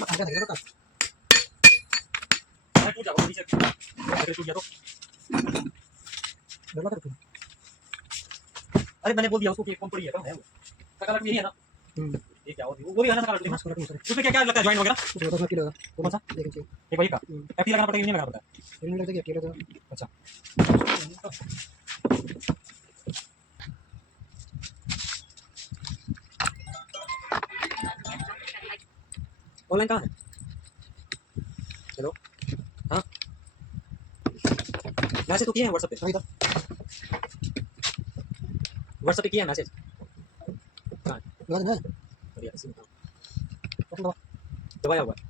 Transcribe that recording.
आगे लगा बता मैं टूट जाऊंगा नीचे अगर टूट गया तो लगा कर तू अरे मैंने बोल दिया उसको कि एक कंपनी है कम है वो सकारात्मक यही है ना ये क्या होती है वो भी है ना सकारात्मक मास्क लगा दूसरे उसमें क्या क्या लगता है ज्वाइन वगैरह कुछ लगा उसमें लगा कौन सा लेकिन चाहिए एक वही का एफटी लगाना पड़ेगा नहीं लगाना पड़ता ये नहीं लगता कि अकेले तो अच्छा ऑनलाइन कहाँ है हेलो हाँ मैसेज तो किए हैं व्हाट्सएप पे नहीं था व्हाट्सएप पे किया है मैसेज कहाँ है लगा देना बढ़िया इसी में दबा दबाया हुआ है